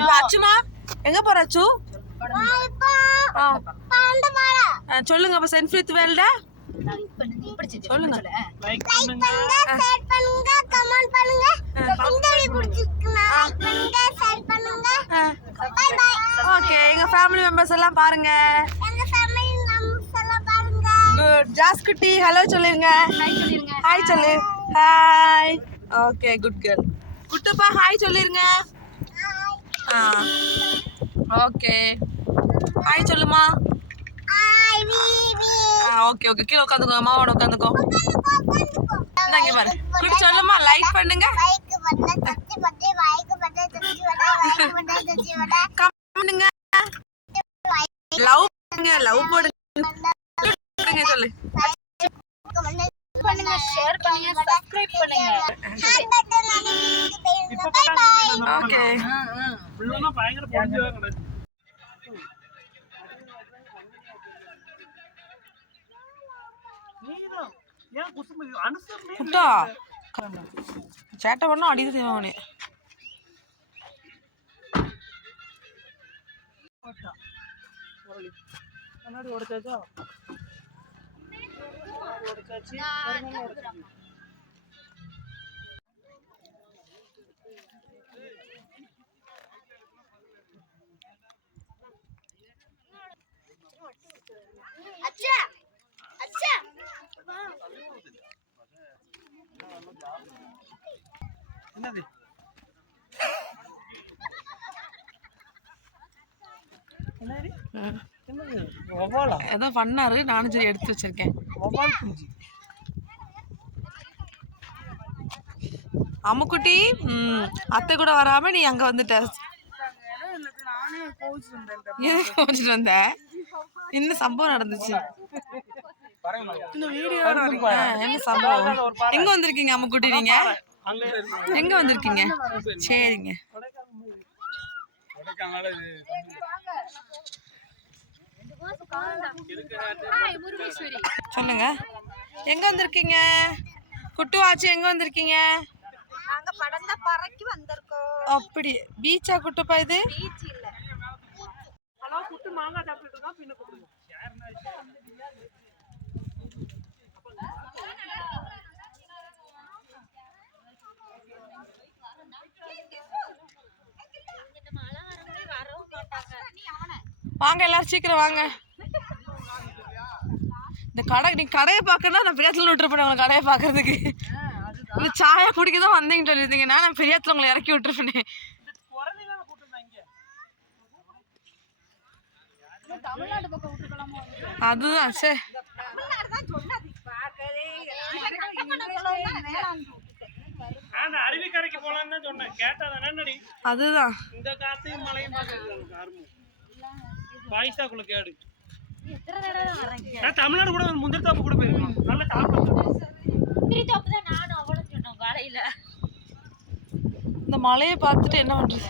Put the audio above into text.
இப்போ அச்சுமா எங்க போற அச்சு? சொல்லுங்க அப்ப சென்ட் ஃபிஃப்த் வேல்ட சொல்லுங்க. லைக் பண்ணுங்க, ஷேர் பண்ணுங்க, கமெண்ட் பண்ணுங்க. இந்த வீடியோ பிடிச்சிருக்குனா லைக் பண்ணுங்க, ஷேர் பண்ணுங்க. Bye bye. ஓகே, எங்க ஃபேமிலி மெம்பர்ஸ் எல்லாம் பாருங்க. எங்க ஃபேமிலி மெம்பர்ஸ் எல்லாம் பாருங்க. குட். ஜாஸ் குட்டி ஹலோ சொல்லுங்க. ஹாய் சொல்லிருங்க. ஹாய் சொல்லு. Hi. Okay, good girl. Kuttappa hi சொல்லிருங்க. ஹாய். ஓகே. ஹாய் சொல்லுமா. ஹாய் வீவி. ஓகே ஓகே, கீழே உட்காந்துக்கோ, அம்மாவோட உட்காந்துக்கோ. இங்க பாரு குட்டி சொல்லுமா. லைக் பண்ணுங்க, லைக் பண்ணுங்க, சப்ஸ்கிரைப் பண்ணுங்க, லைக் பண்ணுங்க, சப்ஸ்கிரைப் பண்ணுங்க, கமெண்ட் பண்ணுங்க, லவ் பண்ணுங்க, லவ் போடுங்க சொல்லு. பண்ணுங்க, ஷேர் பண்ணுங்க, சப்ஸ்கிரைப் பண்ணுங்க. ஹேண்ட் பட்டன் அழுத்திட்டு பை பை. ஓகே. உள்ளனா பயங்கர பொடிஞ்சவே கிடக்கு. நீதான் ஏன் குசும்பு அனுசரணை குட்டா சேட்டை பண்ணா அடிது தேவனே. கண்ணாடி உடைச்சாச்சா? உடைச்சாச்சு. அச்சா அச்சா என்னது? என்னது? என்னது? வவ்வாலா? ஏதோ பண்ணாரு, நானும் சரி எடுத்து வச்சிருக்கேன். வவ்வால் குஞ்சு. அம்முக்குட்டி அத்தை கூட வராம நீ அங்க வந்துட்ட. கோச்சிட்டு வந்த. என்ன சம்பவம் நடந்துச்சு? என்ன சம்பவம்? எங்க வந்திருக்கீங்க அம்முக்குட்டி? நீங்க எங்க வந்திருக்கீங்க? சரிங்க. சொல்லுங்க, எங்க வந்திருக்கீங்க? குட்டு ஆச்சு எங்க வந்திருக்கீங்க? நாங்க படந்த பறைக்கு வந்திருக்கோம். அப்படி பீச்சா குட்டுப்பா? இது பீச் இல்ல. ஹலோ குட்டு மாங்காய் சாப்பிட்டுட்டு இருக்கான். பின்ன கூப்பிடுங்க. வாங்க எல்லாரும் சீக்கிரம் வாங்க. இந்த கடை நீ கடையை பார்க்கணும்னா நான் பெரியாத்துல விட்டுருப்பேன். உங்களை கடையை பார்க்கறதுக்கு இந்த சாயா குடிக்க தான் வந்தீங்கன்னு சொல்லியிருந்தீங்கன்னா நான் பெரியாத்துல உங்களை இறக்கி விட்டுருப்பேனே. அதுதான் சரி. அருவிக்கரைக்கு போலான்னு சொன்னேன். கேட்டாதானடி? அதுதான் இந்த காத்தையும் மழையும் பார்க்கறது பாய்ஸாக்குள்ள கேடு. தமிழ்நாடு கூட முந்திரி தோப்பு கூட போயிருக்கணும். நல்ல முந்திரி தோப்பு தான் நானும் அவ்வளோ சொன்னோம் காலையில. இந்த மழையை பார்த்துட்டு என்ன பண்றது?